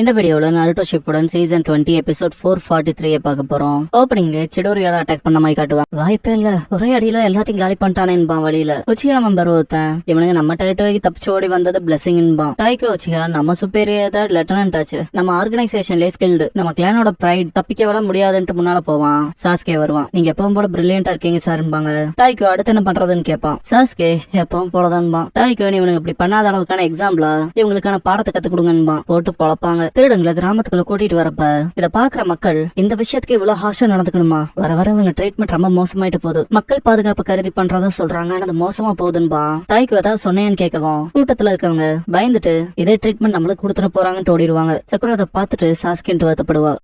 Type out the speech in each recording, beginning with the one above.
இந்த வீடியோல Naruto Shippuden season 20 episode 443 பார்க்க போறோம். ஓப்பனிங்ல சிடோரியால அட்டாக் பண்ண மாதிரி காட்டுவான். வாய்ப்பே இல்ல, ஒரே அடியில எல்லாத்தையும் காலி பண்ணிட்டானேன்பான். வழியில உச்சியா மெம்பர் ஒருத்தன் இவனுக்கு நம்ம டெரிட்டரிக்கு தப்பிச்சு ஓடி வந்தது பிளஸிங்பான். டாய்கோ உச்சியா நம்ம சுப்பீரியர் தான் லெப்டினன்ட் ஆச்சு, நம்ம ஆர்கனைசேஷன்ல ஸ்கில்டு, நம்ம கிளானோட பிரைட், தப்பிக்க விட முடியாதுன்ட்டு முன்னால போவான். சாஸ்கே வருவான். நீங்க எப்பவும் போல பிரில்லியண்டா இருக்கீங்க சார்பாங்க. டாய்கோ அடுத்து என்ன பண்றதுன்னு கேட்பான். சாஸ்கே எப்பவும் போலதான்பா. டாய்கோ இவனுக்கு இப்படி பண்ணாத அளவுக்கான எக்ஸாம்பிளா இவங்களுக்கான பாடத்தை கத்து கொடுங்கன்பான். போட்டு பொழப்பாங்க. திருடங்களை கிராமத்துக்குள்ள கூட்டிட்டு வரப்ப இத பாக்குற மக்கள் இந்த விஷயத்துக்கு இவ்வளவு ஹாஷா நடந்துக்கணுமா, வர வர இவங்க ட்ரீட்மெண்ட் ரொம்ப மோசமாயிட்டு போகுது, மக்கள் பாதுகாப்பு கருதி பண்றதா சொல்றாங்க, அது மோசமா போகுதுன்பா. டாய்க்கு ஏதாவது சொன்னேன்னு கேட்கவும் கூட்டத்துல இருக்கவங்க பயந்துட்டு இதே ட்ரீட்மெண்ட் நம்மளுக்கு கொடுத்துட போறாங்கன்னு ஓடிடுவாங்க. சக்குரா அதை பார்த்துட்டு சாஸ்கின்ட்டு வருத்தப்படுவா.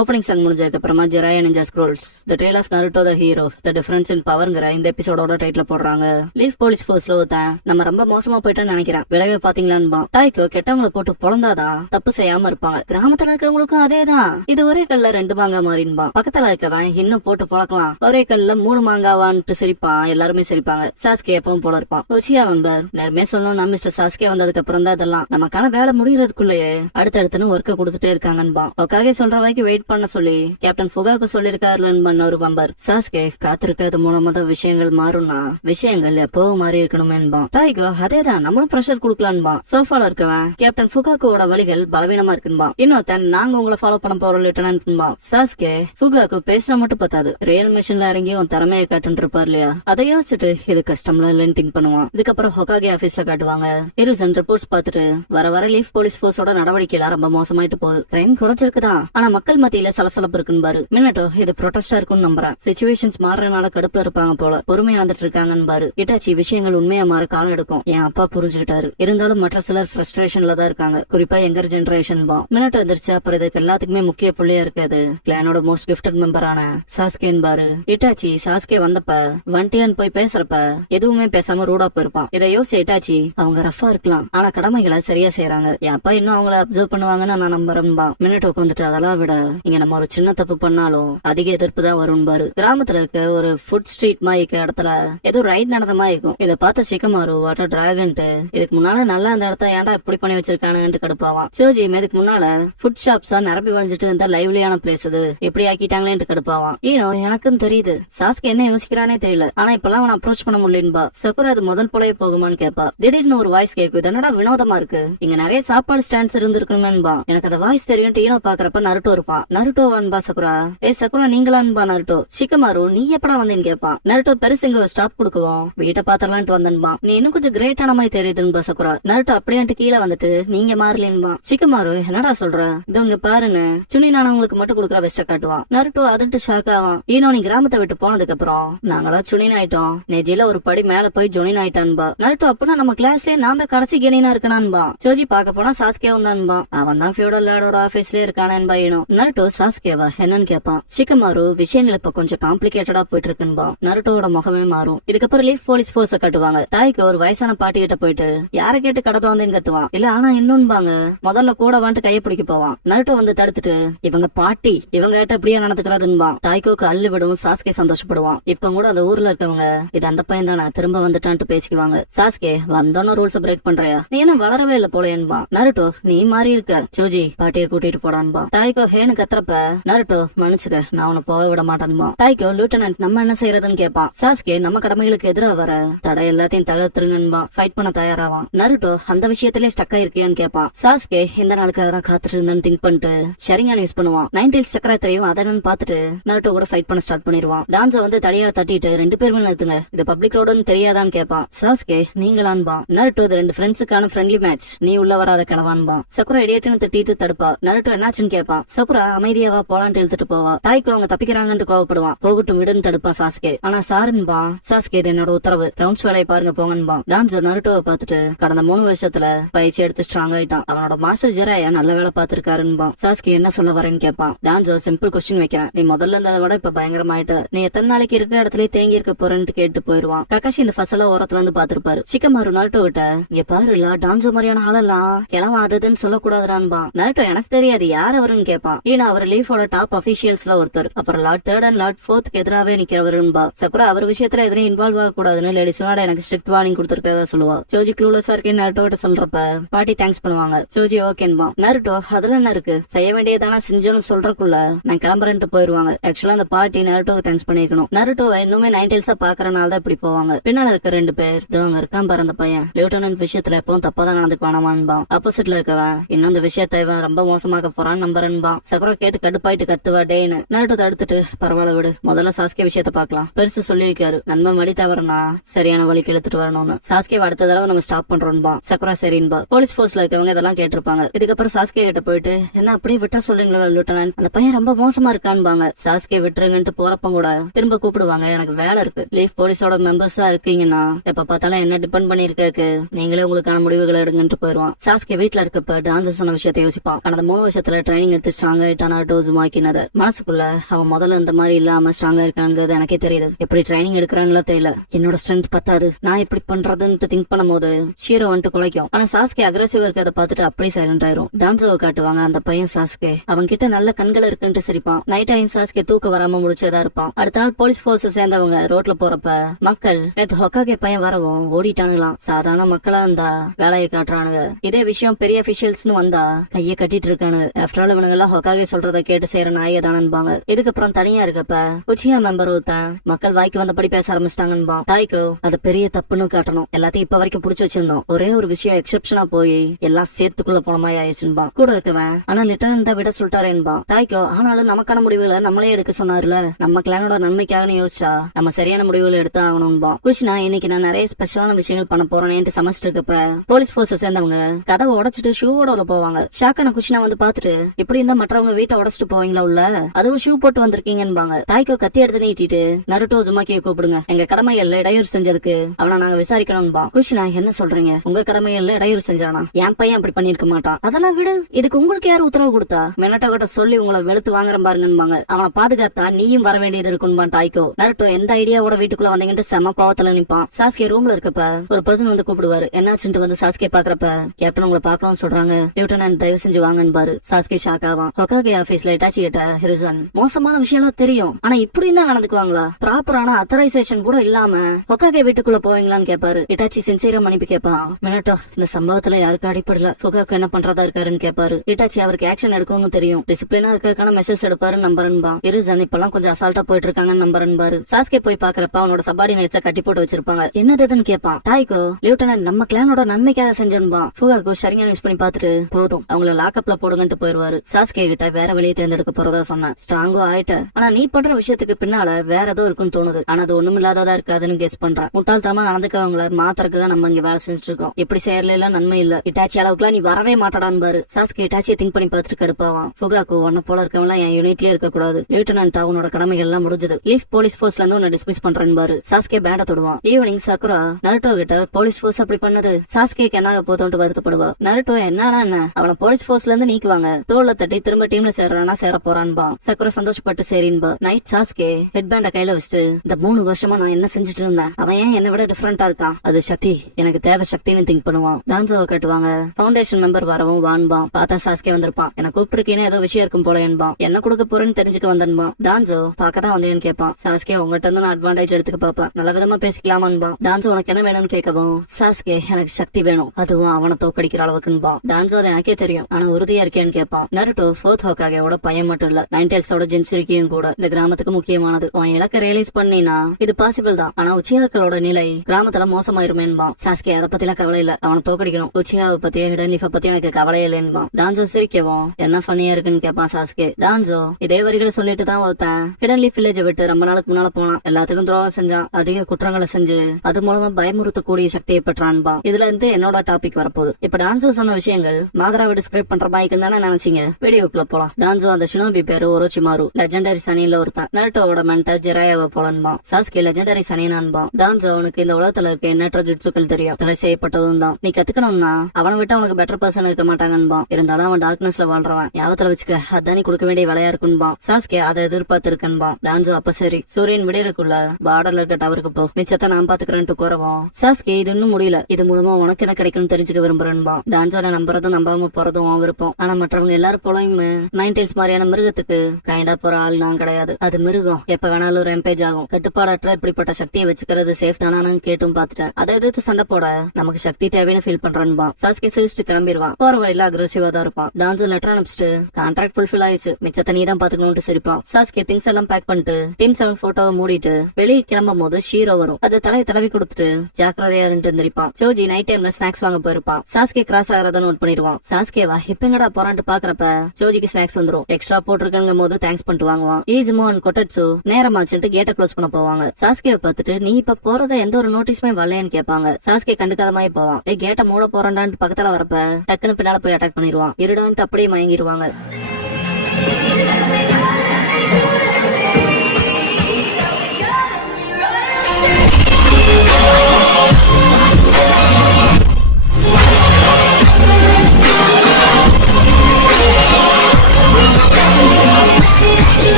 ஓப்பனிங் சாங் முடிஞ்சதுக்கு அப்புறமா Jiraiya ninja scrolls the tale of Naruto the hero the difference in பவர்ங்கற இந்த எபிசோடோட டைட்டில் போடுறாங்க. லீஃப் போலீஸ் ஃபோர்ஸ்ல ஒருத்தன் நம்ம ரொம்ப மோசமா போயிட்டோம்னு நினைக்கிறேன், விளைவே பாத்தீங்களான்பா. டாய்க்கோ கெட்டவங்களை போட்டு பொழந்தாதான் தப்பு செய்யாம இருப்பாங்க, கிராமத்துல இருக்கவங்களுக்கும் அதேதான், இது ஒரே கல்ல 2 மாங்கா மாறின்பா. பக்கத்துல இருக்கவன் இன்னும் போட்டு பொழக்கலாம், ஒரே கல்ல 3 மாங்காவான்ட்டு சிரிப்பான். எல்லாருமே சிரிப்பாங்க. சாஸ்கே எப்பவும் போல இருப்பான். ருச்சியா மெம்பர் நேர்மே சொல்லணும்னா மிஸ்டர் சாஸ்கே வந்ததுக்கு அப்புறம் தான் இதெல்லாம் நமக்கான வேலை முடிகிறதுக்குள்ளேயே அடுத்தடுத்துன்னு ஒர்க்க கொடுத்துட்டே இருக்காங்கன்பா. அவக்காக சொல்ற வரைக்கும் வெயிட் பண்ண சொல்லி கேப்டன் ஃபுகாக்கு சொல்லிருக்காருன்னு ஒரு மெம்பர். சாஸ்கே காத்திருக்கிறது மூலமா தான் விஷயங்கள் மாறும்னா விஷயங்கள் எப்பவும் மாறி இருக்கணும்பா. டாய்கோ அதேதான், நம்மளும் பிரஷர் கொடுக்கலான்பா. சோஃபால இருக்கவன் கேப்டன் ஃபுகாக்கோட வழிகள் பலவீனமா இருக்குன்பா. இன்னொருத்தன் நாங்க உங்களை ஃபாலோ பண்ண போறோம் லிeutenant. சாஸ்கே ஃபுகாக்கு பேசினா மட்டும் பத்தாது, ரியல் மிஷன்ல இறங்கி உன் திறமையை காட்டுன்னு இருப்பார் இல்லையா, அதை யோசிச்சுட்டு இது கஷ்டம்ல இல்லன்னு திங்க் பண்ணுவான். இதுக்கப்புறம் ஹொகாகே ஆபீஸ்ல காட்டுவாங்க. ஹீரோசன் ரிப்போர்ட்ஸ் பார்த்துட்டு வர வர லீஃப் போலீஸ் ஃபோர்ஸோட நடவடிக்கையில ரொம்ப மோசமாயிட்டு போகுது, கிரைம் குறைச்சிருக்குதான், ஆனா மக்கள் மத்தியில சலசலப்பு இருக்குன்னு பாரு. மின்னட்டோ இது ப்ரொடெஸ்டா இருக்கும்னு நம்புறேன், சிச்சுவேஷன்ஸ் மாறனால கடுப்புல இருப்பாங்க போல, பொறுமையா வந்துட்டு இருக்காங்கன்னு பாரு. இட்டாச்சி விஷயங்கள் உண்மையா மாற காலம் எடுக்கும், என் அப்பா புரிஞ்சுக்கிட்டாரு, இருந்தாலும் மற்ற சிலர் ஃப்ரஸ்ட்ரேஷன்ல தான் இருக்காங்க, குறிப்பா எங்கர் ஜெனரேஷன் பா. மின்னட்டோ எதிர்த்து அப்புறம் இதுக்கு எல்லாத்துக்குமே முக்கிய புள்ளியா இருக்காது கிளானோட மோஸ்ட் கிஃப்டட் மெம்பரான சாஸ்கேன் பாரு. இட்டாச்சி சாஸ்கே வந்தப்ப வண்டியான் போய் பேசுறப்ப எதுவுமே பேசாம ரூடா போயிருப்பான். இதை யோசிச்சு இட்டாச்சி அவங்க ரஃபா இருக்கலாம், ஆனா கடமைகளை சரியா செய்யறாங்க, என் அப்பா இன்னும் அவங்கள அப்சர்வ் பண்ணுவாங்கன்னு நான் நம்புறேன்பா. மின்னட்டோக்கு வந்துட்டு அதெல்லாம் விட இங்க நம்ம ஒரு சின்ன தப்பு பண்ணாலும் அதிக எதிர்ப்பு தான் வரும் பாரு. கிராமத்துல இருக்க ஒரு ஃபுட் ஸ்ட்ரீட் மாதிரி இடத்துல ஏதோ ரைட் நடந்த மாதிரி இருக்கும். இதை பார்த்த சிக்கமாரு வாட்டர் டிராகன்ட்டு இதுக்கு முன்னால நல்லா அந்த இடத்த ஏன்டா இப்படி பண்ணி வச்சிருக்கானுன்னு கடுப்பாவான். சோஜி இதுக்கு முன்னால ஃபுட் ஷாப்ஸா நிரப்பி வளைஞ்சிட்டு இருந்தா லைவ்லியான பிளேஸ் அது எப்படி ஆக்கிட்டாங்களேன்னு கடுப்பாவான். ஈனோ எனக்கும் தெரியுது சாஸ்கே என்ன யோசிக்கிறானே தெரியல, ஆனா இப்பெல்லாம் அவன் அப்ரோச் பண்ண முடியலன்பா. சக்குரா அது முதல் போலயே போகுமான்னு கேப்பா. திடீர்னு ஒரு வாய்ஸ் கேட்கும், இதனடா வினோதமா இருக்கு, இங்க நிறைய சாப்பாடு ஸ்டாண்ட்ஸ் இருந்திருக்கணுமேன்பா. எனக்கு அந்த வாய்ஸ் தெரியும். ஈனோ பாக்குறப்ப நருட்டோ இருப்பான். நருட்டோ வன்பா சக்குரா, சக்குரா நீங்களான்பா. நருட்டோ சிக்கமாரு நீ எப்படா வந்தேன்னு கேட்பான். நருட்டோ பெருசுங்க ஒரு ஸ்டாப் கொடுக்குவோம், வீட்டை பாத்திரலான்ட்டு வந்தன்பா, நீ இன்னும் கொஞ்சம் கிரேட்டான மாதிரி தெரியுதுன்பா சக்குரா. நருட்டோ அப்படியான்ட்டு கீழே வந்துட்டு நீங்க மாறலேன்பா. சிக்கமாரு என்னடா சொல்ற, இது உங்க பாருன்னு சுனினானவங்களுக்கு மட்டும் கொடுக்குற வெஸ்ட காட்டுவான். நருட்டோ அதுட்டு ஷாக் ஆவான். ஈனோ நீ கிராமத்தை விட்டு போனதுக்கு அப்புறம் நாங்களா சுனின் ஆயிட்டோம், நெஜில ஒரு படி மேல போய் ஜொனின் ஆயிட்டான்பா. நருட்டோ அப்படின்னா நம்ம கிளாஸ்லயே நான் தான் கடைசி கெனினா இருக்கனான்பா. சோஜி பாக்க போனா சாஸ்கே வந்தான்பா, அவன் தான் ஃபியூடல் லார்டோட ஆபீஸ்லயே இருக்கானன்பா. ஈனோ நருட்டோ சாஸ்கேவா என்னன்னு கேட்பான். சிக்கமாரு விஷயங்கள் இப்ப கொஞ்சம் காம்ப்ளிகேட்டடா போயிட்டு இருக்குன்பா. நருட்டோட முகமே மாறும். இதுக்கப்புறம் லீஃப் போலீஸ் போர்ஸ கட்டுவாங்க. டாய்க்கு ஒரு வயசான பாட்டி கிட்ட போயிட்டு யார கேட்டு கடத்த வந்தேன்னு கத்துவான். இல்ல ஆனா இன்னொன்பாங்க, முதல்ல கூட வந்துட்டு கைய பிடிக்க போவான். நருட்டோ வந்து தடுத்துட்டு இவங்க பாட்டி இவங்க கிட்ட அப்படியே நடந்துக்கிறாதுன்பா. டாய்க்கோக்கு அள்ளு விடும். சாஸ்கே சந்தோஷப்படுவான். இப்ப கூட அந்த ஊர்ல இருக்கவங்க இது அந்த பையன் தானே திரும்ப வந்துட்டான்ட்டு பேசிக்குவாங்க. சாஸ்கே வந்தோன்னு ரூல்ஸ் பிரேக் பண்றியா, நீ என்ன வளரவே இல்ல போல என்பா. நருட்டோ நீ மாறி இருக்க, சோஜி பாட்டிய கூட்டிட்டு போடான்பா. டாய்க்கோ ஹேனு கத்துறப்ப நருட்டோ மன்னிச்சுக்க நான் உன போக விட மாட்டேன்பா. டாய்க்கோ லிeutenant நம்ம என்ன செய்யறதுன்னு கேட்பான். சாஸ்கே நம்ம கடமைகளுக்கு எதிராக வர தடை எல்லாத்தையும் தகர்த்துருங்கன்பா. ஃபைட் பண்ண தயாராவான். நருட்டோ அந்த விஷயத்திலே ஸ்டக் ஆயிருக்கியான்னு கேட்பான். சாஸ்கே இந்த நாளுக்காக தான் காத்துட்டு இருந்தேன்னு திங்க் பண்ணிட்டு ஷரிங்கான் யூஸ் பண்ணுவான். 9 சக்கரை தெரியும் அதன்னு பாத்துட்டு நருட்டோ கூட ஃபைட் பண்ண ஸ்டார்ட் பண்ணிடுவான். டான்ஸை வந்து தடியால தட்டிட்டு 2 பேருமே நிறுத்துங்க, இது பப்ளிக் ரோடுன்னு தெரியாதான்னு கேட்பான். சாஸ்கே நீங்களான்பா. நருட்டோ இது 2 ஃப்ரெண்ட்ஸுக்கான ஃப்ரெண்ட்லி மேட்ச், நீ உள்ள வராத கிளவான்பா. சக்குரா இடியட்னு திட்டிட்டு தடுப்பா. நருட்டோ என்னாச்சுன்னு கேட்பான். சக்குரா அமைதியாவா போலான்ட்டு இழுத்துட்டு போவா. டாய்க்கு அவங்க தப்பிக்கிறாங்கன்னு கோவப்படுவான். போகட்டும் விடுன்னு தடுப்பா சாஸ்கே. ஆனா சாருன்பா சாஸ்கே இது என்னோட உத்தரவு, ரவுண்ட்ஸ் வேலையை பாருங்க போங்கன்பா. டான்சோ நருட்டோவை பார்த்துட்டு கடந்த 3 வருஷத்துல பயிற்சி எடுத்து ஸ்ட்ராங் ஆயிட்டான். அவனோட மாஸ்டர் ஜெராயா நல்ல வேலை பார்த்திருக்காருன்பா. சாஸ்கே என்ன சொல்ல வரேன்னு கேட்பான். டான்சோ சிம்பிள் கொஸ்டின் வைக்கிறேன், நீ முதல்ல இருந்ததை விட இப்ப பயங்கரமாயிட்ட, நீ எத்தனை நாளைக்கு இருக்க இடத்துல தேங்கி இருக்க போறேன்னு கேட்டு போயிருவான். கக்காஷி இந்த ஃபசல ஓரத்துல வந்து பாத்துருப்பாரு. சிக்கமாரு நருட்டோ விட்ட இங்க பாருல டான்சோ மாதிரியான ஆளெல்லாம் கிளம்ப அதுன்னு சொல்லக்கூடாதுரான்பா. நருட்டோ எனக்கு தெரியாது யார் அவருன்னு கேட்பான். ஏன்னா அவர் லீஃபோட டாப் அபிஷியல்ஸ்ல ஒருத்தர். அப்புறம் lord 3rd and lord 4th எதிராவே நிக்கிறவருன்பா. சக்குரா அவர் விஷயத்துல எதுவும் இன்வால்வ் ஆக கூடாதுன்னு லேடி சுனாடா எனக்கு ஸ்ட்ரிக்ட் வார்னிங் கொடுத்திருக்கதா சொல்லுவா. சோஜி க்ளூலஸா இருக்கேன்னு நருட்டோட்ட சொல்றப்ப பாட்டி தேங்க்ஸ் பண்ணுவாங்க. சோஜி ஓகேன்பா. நருட்டோ அதுல என்ன இருக்கு, செய்ய வேண்டியதானா செஞ்சோன்னு சொல்றக்குள்ள நான் கிளம்புறேன்ட்டு போயிருவாங்க. ஆக்சுவலா அந்த பாட்டி நருட்டோக்கு தேங்க்ஸ் பண்ணிக்கணும். நருட்டோவை இன்னுமே 9 பாக்குறனால தான் இப்படி போவாங்க. பின்னால இருக்க 2 பேர் அவங்க இருக்கான் பாரு அந்த பையன் லெப்டினன்ட் விஷயத்துல எப்பவும் தப்பாதான் நடந்துக்கு வேணாமான்பா. ஆப்போசிட்ல இருக்கவன் இன்னும் இந்த விஷயத்தை இவன் ரொம்ப மோசமாக போறான்னு நம்புறன்பா. சக்குரா கேட்டு கடுப்பாயிட்டு கத்துவா டேன்னு. நருட்டோ தடுத்துட்டு பரவாயில்ல விடு, முதல்ல சாஸ்கே விஷயத்த பாக்கலாம், பெருசு சொல்லி வைக்காரு, நண்பன் வழி தவறனா சரியான வழிக்கு எடுத்துட்டு வரணும்னு. சாஸ்கே அடுத்த தடவை நம்ம ஸ்டாப் பண்றோம்பா. சக்குரா சரின்பா. போலீஸ் போர்ஸ்ல இருக்கவங்க இதெல்லாம் கேட்டிருப்பாங்க. இதுக்கப்புறம் சாஸ்கே கிட்ட போயிட்டு என்ன அப்படியே விட்ட சொல்லுங்களா லெப்டினன்ட், அந்த பையன் ரொம்ப மோசமா இருக்கான்பாங்க. சாஸ்கே விட்டுருங்கன்ட்டு போறப்ப கூட திரும்ப கூப்பிடுவாங்க, எனக்கு வேலை இருக்கு, லீஃப் போலீஸோட மெம்பர்ஸா இருக்கீங்கன்னா எப்ப பார்த்தாலும் என்ன டிபெண்ட் பண்ணி இருக்க, நீங்களே உங்களுக்கான முடிவுகளை எடுங்கன்ட்டு போயிருவான். சாஸ்கே வீட்டுல இருக்கப்ப டான்ஸ் சொன்ன விஷயத்தை யோசிப்பான். கடந்த 3 வருஷத்துல ட்ரைனிங் எடுத்து ஸ்ட்ராங் ஆயிட்டானா டோஸ் மாக்கினது. மனசுக்குள்ள அவன் முதல்ல இந்த மாதிரி இல்லாம ஸ்ட்ராங்கா இருக்காங்கிறது எனக்கே தெரியுது. எப்படி ட்ரைனிங் எடுக்கிறான்னு தெரியல, என்னோட ஸ்ட்ரென்த் பத்தாது, நான் எப்படி பண்றதுன்னு திங்க் பண்ணும் போது ஷீரோ வந்துட்டு குலைக்கும். ஆனா சாஸ்கே அக்ரெசிவ் இருக்கிறத பார்த்துட்டு அப்படியே சைலண்ட் ஆயிரும். டான்ஸோவை காட்டுவாங்க. அந்த பையன் சாஸ்கே அவன் கிட்ட நல்ல கண்கள் இருக்குன்ட்டு சிரிப்பான். நைட் டைம் சாஸ்கே தூக்க வராம முடிச்சதா இருப்பான். அடுத்த நாள் போலீஸ் போர்ஸ் சேர்ந்தவங்க ரோட்ல போறப்ப மக்கள் நேத்து ஹொக்காகே பையன் வரவும் ஓடிட்டானுங்களாம். சாதாரண மக்களா இருந்தா வேலையை காட்டுறானுங்க, இதே விஷயம் பெரிய அபிஷியல்ஸ்னு வந்தா கைய கட்டிட்டு இருக்கானுங்க. ஆஃப்டர் ஆல் இவனுங்க எல்லாம் ஹொக்காகே சொல்றத கேட்டு செய்யற நாயே தானன்பாங்க. இதுக்கப்புறம் தனியா இருக்கப்ப உச்சியா மெம்பர் ஒருத்தன் மக்கள் வாய்க்கு வந்தபடி பேச ஆரம்பிச்சிட்டாங்கன்பா. டாய்க்கோ அது பெரிய தப்புன்னு காட்டணும், எல்லாத்தையும் இப்ப வரைக்கும் புடிச்சு வச்சிருந்தோம், ஒரே ஒரு விஷயம் எக்ஸெப்ஷனா போய் எல்லாம் சேர்த்துக்குள்ள போன மாதிரி ஆயிடுச்சுன்பா. கூட இருக்கவன் ஆனா லிட்டர்னண்டா விட சொல்லிட்டாரேன்பா. டாய்க்கோ ஆனாலும் நமக்கான முடிவுகளை நம்மளே எடுக்க சொன்னார்ல, நம்ம கிளானோட நன்மைக்காக யோசிச்சா நம்ம சரியான முடிவுகளை எடுத்து ஆகணும்பா. குஷ்னா இன்னைக்கு நான் நிறைய ஸ்பெஷலான விஷயங்கள் பண்ண போறேன்னு சமைச்சிட்டு இருக்கப்ப போலீஸ் போர்ஸ் சேர்ந்தவங்க கதவை உடைச்சிட்டு ஷூவோட உள்ள போவாங்க. ஷாக்கான குஷ்னா வந்து பாத்துட்டு இப்படி இருந்தா மற்றவங்க வீட்டை உடைச்சிட்டு போவீங்களா உள்ள, அதுவும் ஷூ போட்டு வந்திருக்கீங்கன்பாங்க. டாய்க்கோ கத்தி எடுத்து நீட்டிட்டு நருட்டோ ஜுமாக்கியை கூப்பிடுங்க, எங்க கடமைகள்ல இடையூறு செஞ்சதுக்கு அவனை நாங்க விசாரிக்கணும்பா. குஷ்னா என்ன சொல்றீங்க, உங்க கடமைகள்ல இடையூறு செஞ்சானா, என் பையன் அப்படி பண்ணிருக்க மாட்டான், அதெல்லாம் விடு, இதுக்கு உங்களுக்கு யாரு உத்தரவு கொடுத்தா, மெனட்டா கிட்ட சொல்லி உங்களை வெளுத்து வாங்குற பாருங்கன்பாங்க. அவனை பாதுகாத்தா நீயும் வர வேண்டியது இருக்கும்பான் டாய்க்கோ. நருட்டோ எந்த ஐடியாவோட வீட்டுக்குள்ள வந்தீங்கன்னு செம கோவத்துல நிப்பான். சாஸ்கே ரூம்ல இருக்கப்ப ஒரு பர்சன் வந்து கூப்பிடுவாரு. என்னாச்சுன்னு வந்து சாஸ்கே பாக்குறப்ப கேப்டன் உங்களை பாக்கணும்னு சொல்றாங்க, லெப்டினன்ட் தயவு செஞ்சு வாங்கன்னு சாஸ்கே ஷாக் ஆவான். ஹொக்காகே ஆபீஸ்ல இட்டாச்சி கிட்ட ஹிருசன் மோசமான விஷயம் எல்லாம் தெரியும், ஆனா இப்படி தான் நடந்துக்குவாங்களா, ப்ராப்பரான அத்தரைசேஷன் கூட இல்லாம ஹொக்காகே வீட்டுக்குள்ள போவீங்களான்னு கேட்பாரு. இட்டாச்சி சின்சியரா மன்னிப்பு கேட்பான். மினட்டோ இந்த சம்பவத்துல யாருக்கு அடிப்படல, ஹொக்காகே என்ன பண்றதா இருக்காருன்னு கேட்பாரு. இட்டாச்சி அவருக்கு ஆக்ஷன் எடுக்கணும்னு தெரியும், டிசிப்ளினா இருக்கிறதுக்கான மெசேஜ் எடுப்பாரு நம்பரன்பா. ஹிருசன் இப்பெல்லாம் கொஞ்சம் அசால்ட்டா போயிட்டு இருக்காங்கன்னு நம்பரன்பாரு. சாஸ்கே போய் பாக்குறப்ப அவனோட சபார்டினேட்ஸ கட்டி போட்டு வச்சிருப்பாங்க. என்னதுன்னு கேட்பான். டாய்க்கோ லெப்டினன்ட் நம்ம கிளானோட நன்மைக்காக செஞ்சோன்பா. ஃபுகாகோ சரியா யூஸ் பண்ணி பாத்துட்டு போதும் அவங்கள லாக்அப்ல போடுங்கன்ட்டு போயிருவாரு. சாஸ்கே கிட்ட வேற வழியை தேர்ந்தெடுக்க போறதா சொன்னேன், ஸ்ட்ராங்கோ ஆயிட்ட, ஆனா நீ பண்ற விஷயத்துக்கு பின்னால வேற ஏதோ இருக்குன்னு தோணுது, ஆனா அது ஒண்ணுமில்லாததா இருக்காதுன்னு கெஸ் பண்றேன். முட்டாள்தனமா நடந்துக்கவங்கள மாத்திரக்குதான் நம்ம இங்க வேலை செஞ்சுட்டு இருக்கோம், இப்படி செய்யல நன்மை இல்ல, இட்டாச்சி அளவுக்குலாம் நீ வரவே மாட்டடான்பாரு. சாஸ்கே இட்டாச்சியை திங்க் பண்ணி பார்த்துட்டு கடுப்பாவான். ஃபுகாகோ உன்ன போல இருக்கவங்க என் யூனிட்லயே இருக்க கூடாது, லெப்டினன்ட் அவனோட கடமைகள் எல்லாம் முடிஞ்சது, லீஃப் போலீஸ் போர்ஸ்ல இருந்து உன்னை டிஸ்மிஸ் பண்றேன்பாரு. சாஸ்கே பேண்ட தொடுவான். ஈவினிங் சக்குரா நருட்டோ கிட்ட போலீஸ் போர்ஸ் அப்படி பண்ணது சாஸ்கேக்கு என்ன போதோன்ட்டு வருத்தப்படுவா. நருட்டோ என்னன்னா என்ன அவளை போலீஸ் போர்ஸ்ல இருந்து நீக்குவாங்க, தோல்ல தட்டி திரும்ப டீம்ல சேர்றானா சேர போறான்பா. சக்குரா சந்தோஷப்பட்டு சரின்பா. நைட் சாஸ்கே ஹெட் பேண்ட கையில வச்சுட்டு இந்த 3 வருஷமா நான் என்ன செஞ்சுட்டு இருந்தேன், அவன் ஏன் என்னை விட டிஃபரெண்டா இருக்கான், அது சக்தி, எனக்கு தேவை சக்தின்னு திங்க் பண்ணுவான். டான்ஸோவை கட்டுவாங்க. ஃபவுண்டேஷன் மெம்பர் வரவும் வான்பா. பார்த்தா சாஸ்கே வந்திருப்பான். என்ன கூப்பிட்டுருக்கேன்னு ஏதோ விஷயம் இருக்கும் போல என்பா. என்ன கொடுக்க போறேன்னு தெரிஞ்சுக்க வந்தன்பா. டான்ஸோ பார்க்கதான் வந்தேன்னு கேட்பான். சாஸ்கே உங்ககிட்ட இருந்து நான் அட்வான்டேஜ் எடுத்துக்க பாப்பேன், நல்ல விதமா பேசிக்கலாமான்பா. டான்ஸோ உனக்கு என்ன வேணும்னு கேட்கவும் சாஸ்கே எனக்கு சக்தி வேணும், அதுவும் அவனை தோக்கடிக்கிற அளவுக்குன்பா. டான்ஸோ அது எனக்கே தெரியும், ஆனா உறுதியா இருக்கேன்னு கேட்பான். நருட்டோ 4th ஹொக்காகேவோட பையன் மட்டும் இல்ல, 9 ஜென்சுரிக்கும் கூட இந்த கிராமத்துக்கு முக்கியமானது, உன் இலக்க ரியலைஸ் பண்ணினா இது பாசிபிள் தான், ஆனா உச்சியாக்களோட நிலை கிராமத்துல மோசமாயிருமேன்பா. சாஸ்கே அதை பத்தி எல்லாம் கவலை இல்ல, அவனை தோக்கடிக்கணும், உச்சியாவை பத்தி ஹிடன் லீஃப பத்தி எனக்கு கவலை இல்லைன்பா. டான்ஸோ சிரிக்கவும் என்ன ஃபன்னியா இருக்குன்னு கேட்பான் சாஸ்கே. டான்ஸோ இதே வரிகளை சொல்லிட்டு தான் ஒருத்தன் ஹிடன் லீஃப் வில்லேஜை விட்டு ரொம்ப நாளுக்கு முன்னால போனான், எல்லாத்துக்கும் துரோகம் செஞ்சான், அதிக குற்றங்களை செஞ்சு அது மூலமா பயமுறுத்தக்கூடிய சக்தியை பெற்றான்பா. இதுல இருந்து என்னோட டாபிக் வரப்போகுது. இப்ப டான்ஸோ சொன்ன விஷயங்கள் மாதராவை டிஸ்கிரைப் பண்ற பாய்க்கு தானே நினைச்சீங்க, வீடியோக்குள்ள போலாம். டான்சோ அந்த ஷினோபி பேரு ஒரோச்சிமாரு, லெஜெண்டரி சனியில ஒருத்தன். நருட்டோவோட மென்டர் ஜிராயாவை போலன்பா. சாஸ்கே லெஜெண்டரி சனியனான்பா. டான்சோ அவனுக்கு இந்த உலகத்துல இருக்க எண்ணற்ற ஜுட்சுக்கள் தெரியும், தடை செய்யப்பட்டதும் தான். நீ கத்துக்கணும்னா அவனை விட்டு அவனுக்கு பெட்டர் பர்சன் இருக்க மாட்டாங்கன்பா. இருந்தாலும் அவன் டார்க்னஸ்ல வாழ்றவன், ஞாபகத்துல வச்சுக்க, அதான் நீ கொடுக்க வேண்டிய விலையா இருக்குன்பா. சாஸ்கே அதை எதிர்பார்த்து இருக்கன்பா. டான்சோ அப்ப சரி, சூரியன் விடையறக்குள்ள பார்டர்ல இருக்க டவருக்கு போ, மிச்சத்தை நான் பாத்துக்கிறேன்ட்டு கூறவும் சாஸ்கே இது இன்னும் முடியல, இது மூலமா உனக்கு என்ன கிடைக்கும்னு தெரிஞ்சுக்க விரும்புறேன்பா. டான்சோட நம்புறதும் நம்பாம போறதும் அவன் விருப்பம். ஆனா மற்றவங்க எல்லாரும் போலயும் நைன்டீஸ் மாதிரியான மிருகத்துக்கு கைண்டா போற ஆள் நான் கிடையாது. அது மிருகம், எப்ப வேணாலும் ரேம்பேஜ் ஆகும். கட்டுப்பாடற்ற இப்படிப்பட்ட சக்தியை வச்சுக்கிறது சேஃப் தானான்னு கேட்டும் பாத்துட்டேன். அதை எதிர்த்து சண்டை போட நமக்கு சக்தி தேவைன்னு ஃபீல் பண்றான்பா. சாஸ்கே சிரிச்சுட்டு கிளம்பிடுவான். போற வழியில அக்ரெசிவா தான் இருப்பான். டான்சோ லெட்டர் அனுப்பிச்சிட்டு கான்ட்ராக்ட் ஃபுல்ஃபில் ஆயிடுச்சு, மிச்சத்தை நீ தான் பாத்துக்கணும்னு சிரிப்பான். சாஸ்கே திங்ஸ் எல்லாம் பேக் பண்ணிட்டு டீம் 7 போட்டோவை மூடிட்டு வெளியே கிளம்பும் போது ஷீரோ வரும். அது தலையை தடவி கொடுத்துட்டு ஜாக்கிரதையா இருந்து எந்திரிப்பான். சோஜி நைட் டைம்ல ஸ்நாக்ஸ் வாங்க போயிருப்பான். சாஸ்கே கிராஸ் ஆகிறத நோட் பண்ணிடுவான். சாஸ்கேவா இப்பங்கடா போறான்ட்டு பாக்குறப்ப ஜோஜிக்கு ஸ்நாக்ஸ் வந்துரும். எக்ஸ்ட்ரா போட்டிருக்கங்க போது தேங்க்ஸ் பண்ணிட்டு வாங்குவான். ஈசுமோ அண்ட் கொட்டட்சு நேரமாச்சுட்டு கேட்ட க்ளோஸ் பண்ண போவாங்க. சாஸ்கேவை பார்த்துட்டு நீ இப்ப போறத எந்த ஒரு நோட்டீஸுமே வரலையான்னு கேட்பாங்க. சாஸ்கே கண்டுக்காத மாதிரி போவான். கேட்ட மூட போறான்டான்ட்டு பக்கத்துல வரப்ப டக்குன்னு பின்னால போய் அட்டாக் பண்ணிடுவான். இருடான்ட்டு அப்படியே மயங்கிடுவாங்க.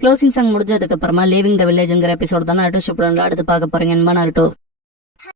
க்ளோசிங் சாங் முடிஞ்சதுக்கு அப்புறமா லீவிங் த வில்லேஜ்ங்கிற எபிசோட் தான் அடுத்து பார்க்க போறீங்க. நருட்டோ